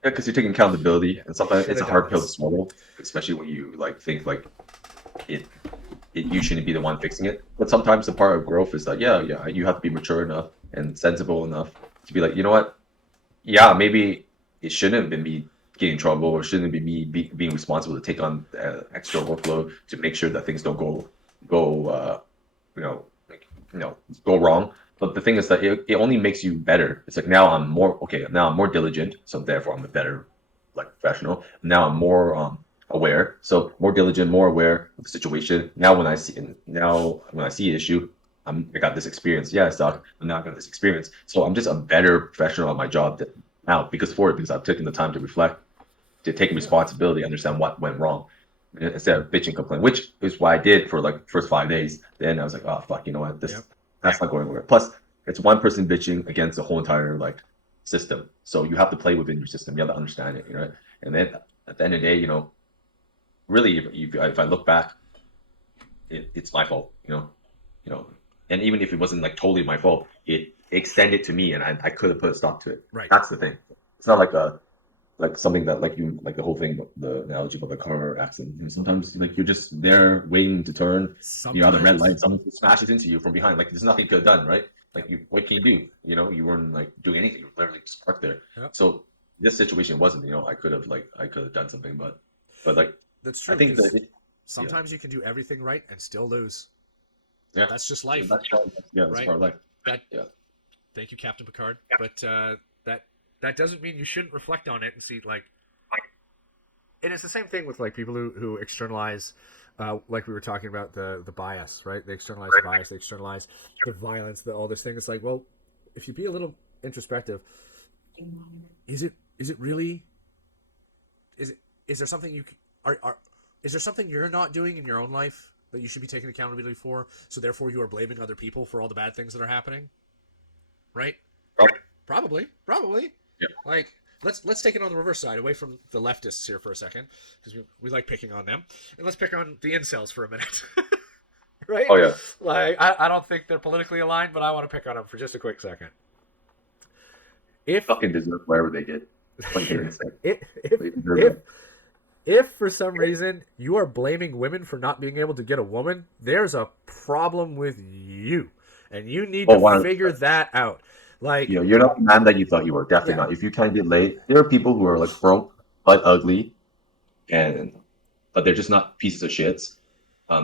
Yeah, because you're taking accountability, Yeah, and sometimes should it's a have done hard pill to this. swallow, especially when you like think like it, you shouldn't be the one fixing it. But sometimes the part of growth is that yeah, you have to be mature enough and sensible enough to be like, you know what, yeah, maybe it shouldn't have been me getting in trouble, or shouldn't be me being responsible to take on extra workload to make sure that things don't go you know like go wrong. But the thing is that it only makes you better. It's like now I'm more okay. Now I'm more diligent, so therefore I'm a better like professional. Now I'm more aware, so more diligent, more aware of the situation. Now when I see an issue, I got this experience. Yeah, I suck, but now I got this experience. So I'm just a better professional at my job now because I've taken the time to reflect, to take Yeah. responsibility, understand what went wrong. instead of bitching complain, which is what I did for like the first 5 days. Then I was like, oh fuck, you know what? Yep. That's not going anywhere. Plus, it's one person bitching against the whole entire like system. So you have to play within your system. You have to understand it, you know. And then at the end of the day, really, if I look back, it's my fault, you know. And even if it wasn't like totally my fault, it extended to me, and I could have put a stop to it. Right. That's the thing. It's not like a like something that like the whole thing, the analogy about the car accident. Sometimes like you're just there waiting to turn. You're at the red Sometimes. light, someone smashes into you from behind. Like there's nothing you could have done, right? Like Yep. what can you do? You weren't like doing anything. You were literally just parked there. Yep. So this situation wasn't. I could have done something, but like That's I true think that because yeah, sometimes you can do everything right and still lose. yeah, That's just life, that's right? part of life. That. Yeah. Thank you, Captain Picard. But that that doesn't mean you shouldn't reflect on it and see like. And it's the same thing with like people who externalize, like we were talking about the bias, right? They externalize the bias, they externalize the violence, all this thing. It's like, well, if you be a little introspective, is it really is there something are is there something you're not doing in your own life that you should be taking accountability for? So therefore, you are blaming other people for all the bad things that are happening, right? Right. Probably. Yeah. Like let's take it on the reverse side, away from the leftists here for a second, because we like picking on them, and let's pick on the incels for a minute, right? Oh yeah. Like I don't think they're politically aligned, but I want to pick on them for just a quick second. If Fucking deserve whatever they get. What can I say? if if They deserve if it. if for some reason you are blaming women for not being able to get a woman, there's a problem with you, and you need Oh, to one. figure that out. Like, You're not the man that you thought you were. Definitely yeah, not. If you can't get laid, there are people who are like broke but ugly, and but they're just not pieces of shits.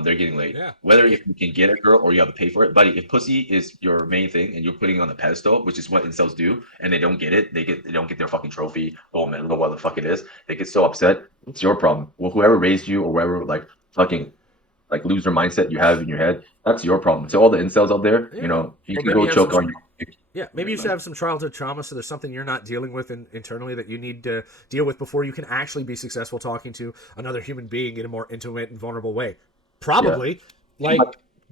They're getting laid. yeah, Whether if you can get a girl or you have to pay for it, buddy. If pussy is your main thing and you're putting it on a pedestal, which is what incels do, and they don't get it, they don't get their fucking trophy. Oh man, look what the fuck it is. They get so upset. It's your problem. Well, whoever raised you or whoever like fucking like loser mindset you have in your head, that's your problem. So all the incels out there, yeah. you Or can maybe go you have some choke on your. Yeah, maybe you should have some childhood trauma, so there's something you're not dealing with internally that you need to deal with before you can actually be successful talking to another human being in a more intimate and vulnerable way. Yeah. Probably, like,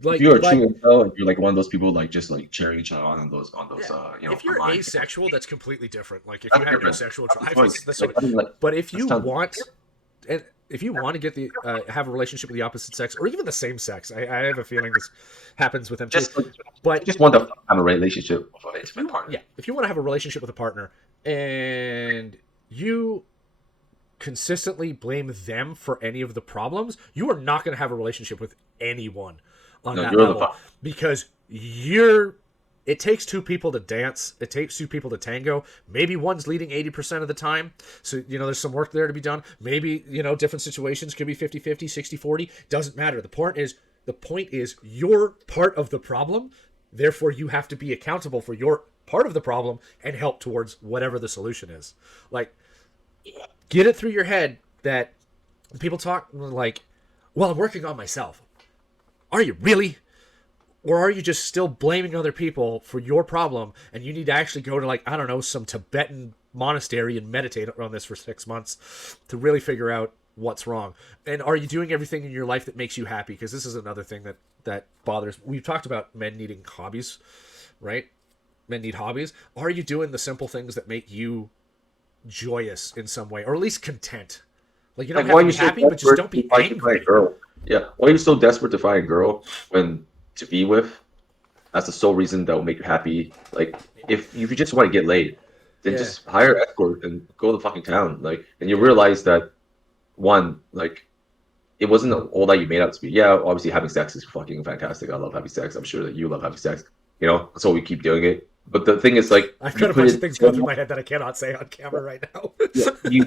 If you're a but true incel and you're like one of those people like just like cheering each other on yeah, those if you're online channels, asexual, that's completely different. Like, if you that's have no different. sexual That's a drive, choice. that's Like so. I mean, like But if that's you tons. want, and if you want to get the have a relationship with the opposite sex or even the same sex, I have a feeling this happens with them too. Just like, But just want to have a relationship with an if intimate you partner. yeah, if you want to have a relationship with a partner and you consistently blame them for any of the problems, you are not going to have a relationship with anyone on No, that you're the level fuck. because you're it takes two people to dance. It takes two people to tango. Maybe one's leading 80% of the time. So, there's some work there to be done. Maybe, different situations could be 50-50, 60-40. Doesn't matter. The point is you're part of the problem. Therefore, you have to be accountable for your part of the problem and help towards whatever the solution is. Like, get it through your head that people talk like, well, I'm working on myself. Are you really? Or are you just still blaming other people for your problem and you need to actually go to, like, I don't know, some Tibetan monastery and meditate on this for 6 months to really figure out what's wrong? And are you doing everything in your life that makes you happy? Because this is another thing that bothers. We've talked about men needing hobbies, right? Men need hobbies. Are you doing the simple things that make you joyous in some way, or at least content? Like, you don't Like, have why are to you be so happy, but just desperate don't to be find a angry. girl? Yeah, why are you so desperate to find a girl when to be with? That's the sole reason that will make you happy. Like, if you just want to get laid, then Yeah, just hire an escort and go to the fucking town. Like, and you realize that one, like, it wasn't all that you made out to be. Yeah, obviously having sex is fucking fantastic. I love having sex. I'm sure that you love having sex. That's why we keep doing it. But the thing is, like, I've you got a put bunch of in things so going through much, my head that I cannot say on camera right now. yeah,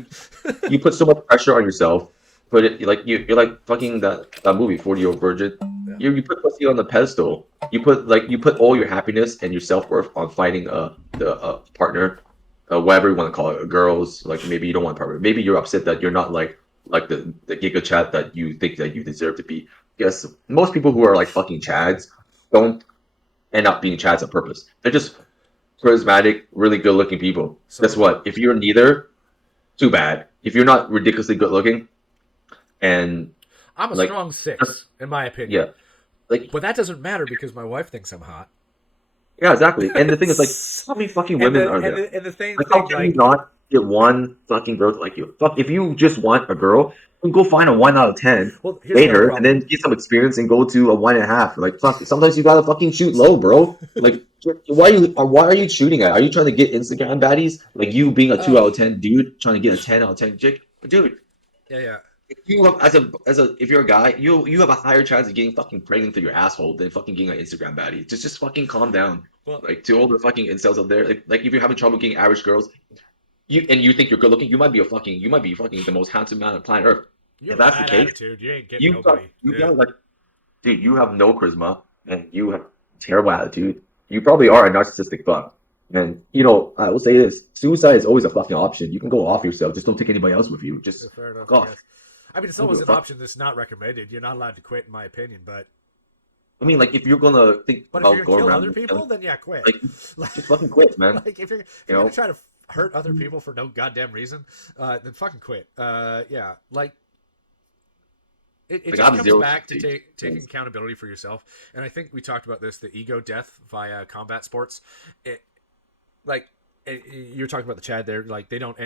you put so much pressure on yourself. Put it like you're like fucking that movie 40-Year-Old Virgin. Yeah. You put pussy on the pedestal. You put all your happiness and your self worth on finding a partner, whatever you want to call it, girls. Like maybe you don't want a partner. Maybe you're upset that you're not like the giga chat that you think that you deserve to be. Because most people who are like fucking chads don't end up being chads on purpose. They're just charismatic, really good looking people. Some Guess of them. what? If you're neither, too bad. If you're not ridiculously good looking and I'm a Like, strong 6, in my opinion. yeah, like, But that doesn't matter because my wife thinks I'm hot. yeah, exactly. And the thing is, like, how many fucking and women the are and there? the and the same Like, how thing, can you like, not get one fucking girl to like you? Fuck, if you just want a girl, then go find a 1 out of 10, well, here's date another her, and problem. then get some experience and go to a 1.5. Like, fuck, sometimes you gotta fucking shoot low, bro. Like, why are you shooting at? Are you trying to get Instagram baddies? Like you being a two Oh, out of ten dude trying to get a 10 out of 10 chick, dude. yeah, yeah. If you have, as a if you're a guy, you have a higher chance of getting fucking pregnant through your asshole than fucking getting an Instagram baddie. Just fucking calm down. Well, Like to all the fucking incels out there, like if you're having trouble getting average girls, you think you're good looking, you might be fucking the most handsome man on planet Earth. you If have a that's the bad case, attitude. You ain't getting you got nobody. you Yeah. got like, dude, you have no charisma and you have terrible attitude. You probably are a narcissistic fuck. And I will say this: suicide is always a fucking option. You can go off yourself. Just don't take anybody else with you. Yeah, Just fair enough, fuck I off. guess. I mean, it's I don't give always a an fuck. option that's not recommended. You're not allowed to quit, in my opinion. I mean, like if you're gonna think But if you're about gonna going kill around other and killing, people, then yeah, quit. like just fucking quit, man. Like if You you're gonna know, try to hurt other people for no goddamn reason, then fucking quit. Yeah, like it like I just have comes zero back to sympathy. taking accountability for yourself. And I think we talked about this, the ego death via combat sports. It like you're talking about the Chad there. Like they don't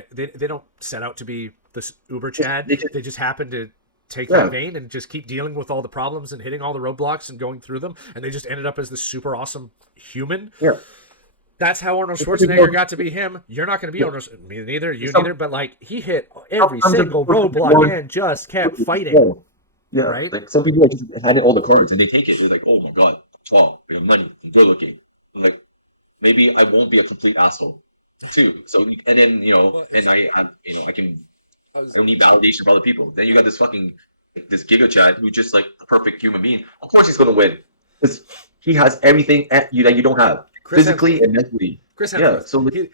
set out to be this uber Chad. They just They just happen to take that yeah, vein and just keep dealing with all the problems and hitting all the roadblocks and going through them. And they just ended up as this super awesome human. yeah. That's how Arnold Some Schwarzenegger people, got to be him. You're not going to be yeah. Arnold. Me neither. You Some neither. But like he hit every sometimes single roadblock and just kept fighting. yeah, yeah. Right? Like some people are just handed all the cards and they take it. They're like, oh my god, tall, I have money, I'm good looking. Like maybe I won't be a complete asshole too. So and then Well, and it's, I have I I was, don't need validation from other people. Then you got this fucking like, this Giga Chad who's just like a perfect human being. Of course he's gonna win because he has everything at you that you don't have Chris physically Hemsworth. and mentally. Chris Yeah. Hemsworth. So like,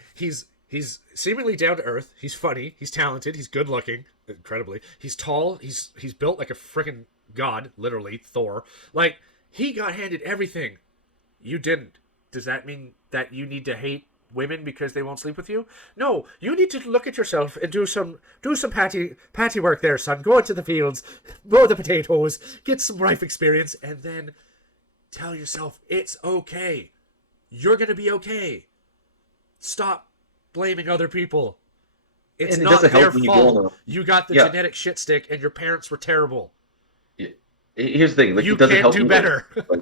He's seemingly down to earth. He's funny. He's talented. He's good looking. Incredibly. He's tall. He's built like a freaking god. Literally Thor. Like he got handed everything. You didn't. Does that mean that you need to hate women because they won't sleep with you? No, you need to look at yourself and do some patty work there, son. Go into the fields, mow the potatoes, get some life experience, and then tell yourself it's okay. You're gonna be okay. Stop blaming other people. It's and it not doesn't their help when you go fault. on a You got the yeah. genetic shit stick and your parents were terrible. Yeah. Here's the thing, like You it doesn't can help do either. better. Like,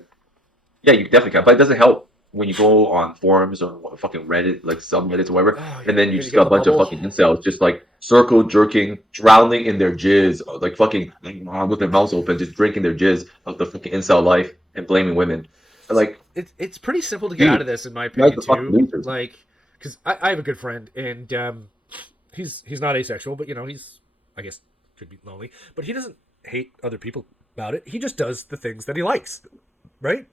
yeah, you definitely can, but it doesn't help when you go on forums or fucking Reddit, like subreddits or whatever, Oh, and then you here you just get got a the bunch of bubble. fucking incels just like circle jerking, drowning in their jizz, like fucking like, with their mouths open, just drinking their jizz of the fucking incel life and blaming women. Like, It's pretty simple to get out dude, of this, in my you guys opinion, are fucking too. losers. Like, because I have a good friend, and he's not asexual, but he's, I guess, could be lonely, but he doesn't hate other people about it. He just does the things that he likes, right?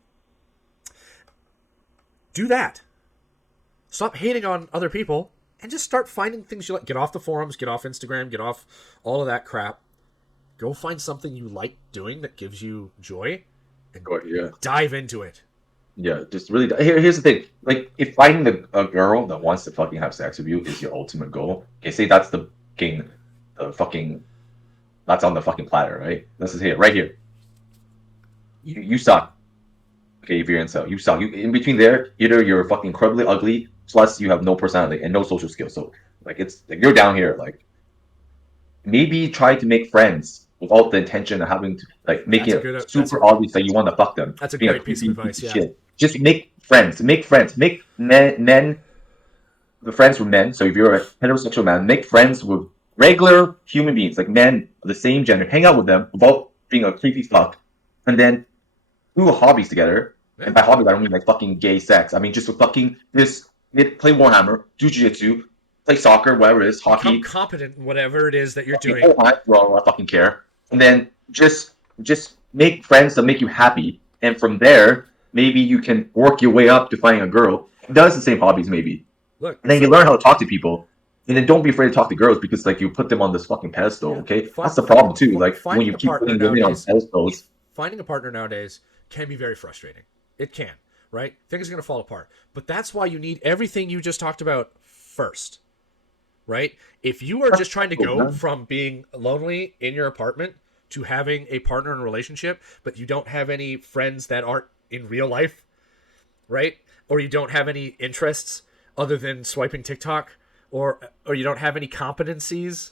Do that. Stop hating on other people and just start finding things you like. Get off the forums, get off Instagram, get off all of that crap. Go find something you like doing that gives you joy and Yeah. dive into it. Yeah, just really. Here's the thing. Like, if finding a girl that wants to fucking have sex with you is your ultimate goal, okay, say that's fucking, that's on the fucking platter, right? This is here, right here. You suck. Okay, if you're incel, you suck. You in between there, either you're fucking incredibly ugly, plus you have no personality and no social skills. So, like, it's like you're down here. Like, maybe try to make friends without the intention of having to like making That's a it good. super obvious that you want to fuck them, That's a being a great piece of creepy piece advice. of Yeah. shit. Just make friends. Make friends. Make men the friends with men. So if you're a heterosexual man, make friends with regular human beings, like men of the same gender. Hang out with them without being a creepy fuck, and then do hobbies together. Yeah. And by hobbies, I don't mean like fucking gay sex. I mean just fucking play Warhammer, do jiu-jitsu, play soccer, whatever it is, Become hockey. competent in whatever it is that you're Okay, doing. oh, I fucking care. And then just make friends that make you happy, and from there maybe you can work your way up to finding a girl who does the same hobbies maybe, Look, and then you learn how to talk to people. And then don't be afraid to talk to girls because like you put them on this fucking pedestal. yeah, Okay, that's the problem too. Like when finding you a keep partner putting women on nowadays. pedestals. Finding a partner nowadays can be very frustrating. It can, right? Things are going to fall apart. But that's why you need everything you just talked about first, right? If you are just trying to Oh, go man. from being lonely in your apartment to having a partner in a relationship, but you don't have any friends that aren't in real life, right? Or you don't have any interests other than swiping TikTok, or you don't have any competencies.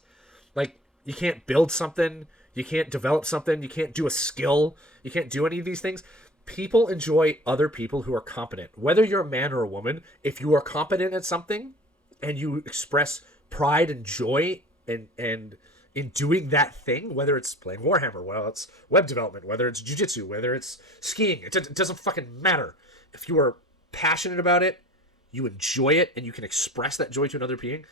Like, you can't build something, you can't develop something, you can't do a skill, you can't do any of these things. People enjoy other people who are competent. Whether you're a man or a woman, if you are competent at something and you express pride and joy and in doing that thing, whether it's playing Warhammer, whether it's web development, whether it's jiu-jitsu, whether it's skiing, it doesn't fucking matter. If you are passionate about it, you enjoy it, and you can express that joy to another being,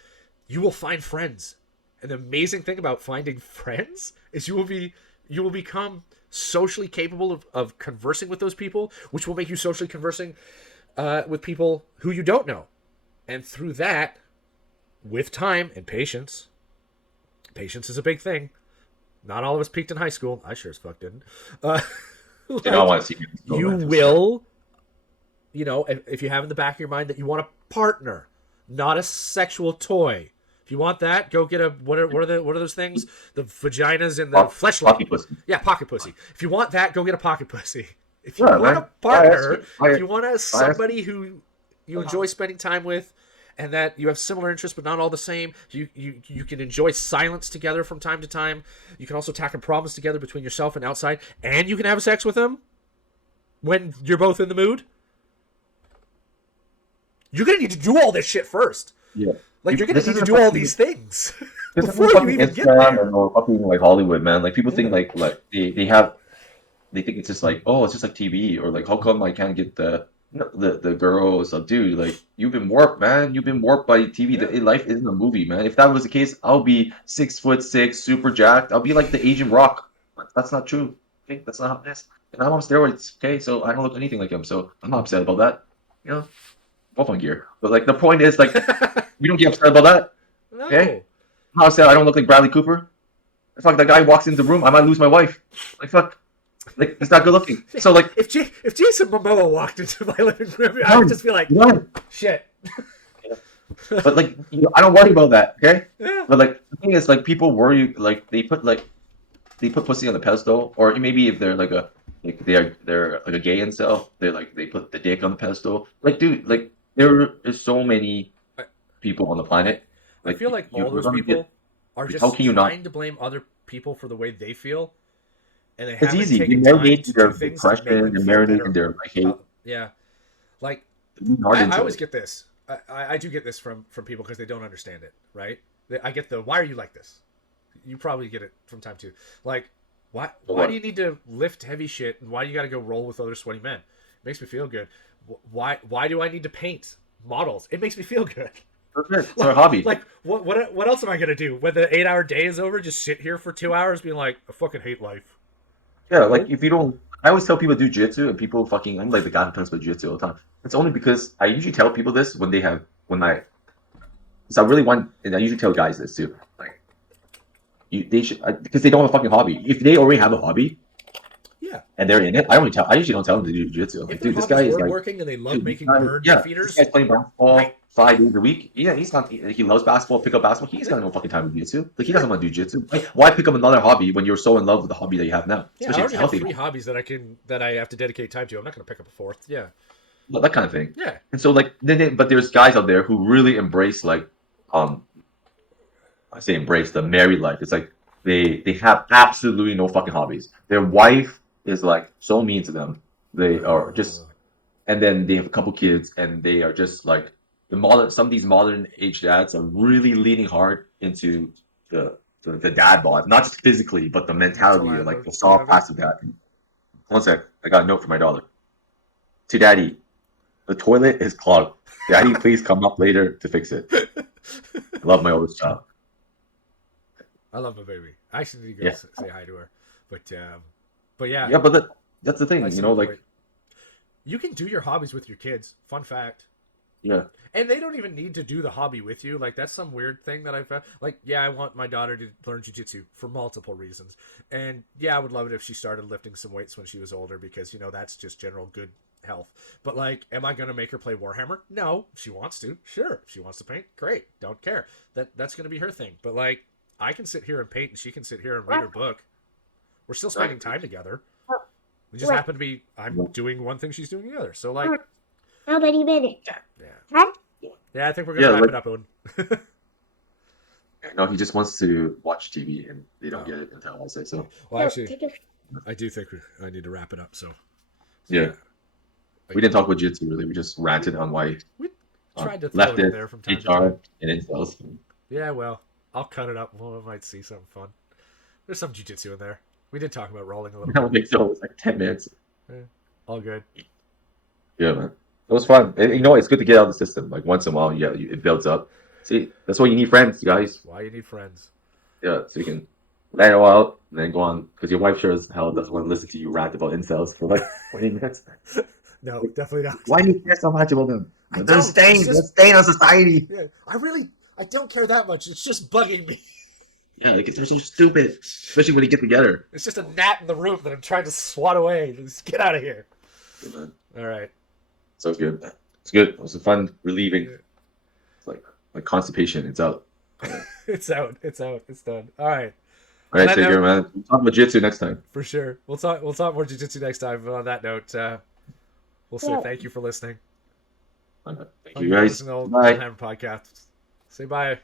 you will find friends. And the amazing thing about finding friends is you will become socially capable of conversing with those people, which will make you socially conversing with people who you don't know. And through that, with time and patience is a big thing. Not all of us peaked in high school. I sure as fuck didn't. You know, I want to see you will, if you have in the back of your mind that you want a partner, not a sexual toy. If you want that, go get a what are those things? The vaginas and the fleshlight. Pocket pussy. Yeah, pocket pussy. If you want that, go get a pocket pussy. If you Yeah, want man. a partner, I if you want somebody who you enjoy spending time with, and that you have similar interests but not all the same, you can enjoy silence together from time to time. You can also tackle problems together between yourself and outside, and you can have sex with them when you're both in the mood. You're gonna need to do all this shit first. Yeah. Like, you're gonna need to do all these things This before isn't you even get Instagram there. or fucking like Hollywood, man. Like people think like they think it's just like, oh, it's just like TV, or like, how come I can't get the girls? So, dude, like, you've been warped, man. You've been warped by TV. Yeah. Life isn't a movie, man. If that was the case, I'll be 6'6", super jacked. I'll be like the Asian Rock. That's not true. Okay, that's not how it is. And I'm on steroids. Okay, so I don't look anything like him. So I'm not upset about that. You know, both on gear. But like the point is, like, we don't get upset about that. Okay, No. I'm not upset. I don't look like Bradley Cooper. Fuck, that guy walks into the room, I might lose my wife. Like, fuck. Like, he's not good looking. So, like, If Jason Momoa walked into my living room, I would just be like, run. shit. But like, I don't worry about that, okay? Yeah. But like, the thing is, like, people worry, like, they put pussy on the pedestal, or maybe if they're like they're like a gay incel, they put the dick on the pedestal. Like, dude, like, there is so many I, people on the planet. I Like, feel like all those people are just how can you not? trying to blame other people for the way they feel, and they It's haven't easy. They taken time marinate to in their do things to make depression, them they feel marinate better. in their like hate. Yeah. Like, Hard I into always it. get this. I do get this from people because they don't understand it, right? I get the, why are you like this? You probably get it from time too. Like, why do you need to lift heavy shit, and why do you got to go roll with other sweaty men? It makes me feel good. Why do I need to paint models? It makes me feel good. It's our hobby. Like, what else am I gonna do when the 8 hour day is over? Just sit here for 2 hours being like, I fucking hate life. Yeah, like if you don't, I always tell people to do jiu-jitsu, and people fucking, I'm like the guy who talks about jiu-jitsu all the time. It's only because I usually tell people this because I really want, and I usually tell guys this too. Like, they should, because they don't have a fucking hobby. If they already have a hobby Yeah. and they're in it, I usually don't tell them to do jiu-jitsu. I'm If like, their dude, this hobbies guy is were like, working and they love dude, making bird yeah, feeders, this guy's playing basketball I, 5 days a week. Yeah, he's not, he loves basketball, pick up basketball. He's got no fucking time to jiu-jitsu. Like, he doesn't want to do jiu-jitsu. Like, why pick up another hobby when you're so in love with the hobby that you have now? yeah, I Especially if it's already have healthy. 3 hobbies that I have to dedicate time to. I'm not gonna pick up a fourth. Yeah. That kind of thing. Yeah. And so like but there's guys out there who really embrace like um I say embrace the married life. It's like they have absolutely no fucking hobbies. Their wife is like so mean to them. They are just, and then they have a couple kids, and they are just like some of these modern age dads are really leaning hard into the dad bod, not just physically, but the mentality, like the soft passive dad. One sec, I got a note from my daughter. To daddy, the toilet is clogged. Daddy, please come up later to fix it. I love my oldest child. I love my baby. I actually need to go Yeah. say hi to her. But yeah, Yeah, but that's the thing, I you see know, your like, point. You can do your hobbies with your kids. Fun fact. yeah, And they don't even need to do the hobby with you. Like, that's some weird thing that I found. Like, yeah, I want my daughter to learn jiu-jitsu for multiple reasons. And yeah, I would love it if she started lifting some weights when she was older because, that's just general good health. But like, am I going to make her play Warhammer? No. If she wants to. Sure. If she wants to paint, great. Don't care. That's going to be her thing. But like, I can sit here and paint and she can sit here and read her book. We're still spending time together. We just happen to be. I'm doing one thing, she's doing the other. So like, How many minutes? yeah, yeah. I think we're gonna wrap it up, Owen. No, he just wants to watch TV, and they don't get it until I say so. Well, actually, I do think I need to wrap it up. So Yeah. We didn't talk about Jiu-Jitsu really. We just ranted on why we tried to throw left it in it, there from time to HR, time. and incels. Yeah, well, I'll cut it up. Well, I might see something fun. There's some jujitsu in there. We did talk about rolling a I little don't bit. think so. It was like 10 minutes. All good. Yeah, man. It was fun. And, you know, it's good to get out of the system. Like once in a while, yeah, it builds up. See, that's why you need friends, guys. Why you need friends? Yeah, so you can let it all out and then go on. Because your wife sure as hell doesn't want to listen to you rant about incels for like 20 minutes. No, definitely not. Why do you care so much about them? I They're don't. staying. It's They're just- staying on society. Yeah, I don't care that much. It's just bugging me. Yeah, like, they're so stupid. Especially when you get together. It's just a gnat in the room that I'm trying to swat away. Just get out of here. Yeah, man. All right. So good. It's good. It was a fun, relieving. Yeah. It's like constipation. It's out. It's out. It's out. It's done. All right. All right, that take care, note- man. We'll talk about jiu-jitsu next time. For sure. We'll talk more jiu-jitsu next time. But on that note, we'll say thank you for listening. Thank Thank you, for guys. listening to the Bye. Oldhammer podcast. Say bye.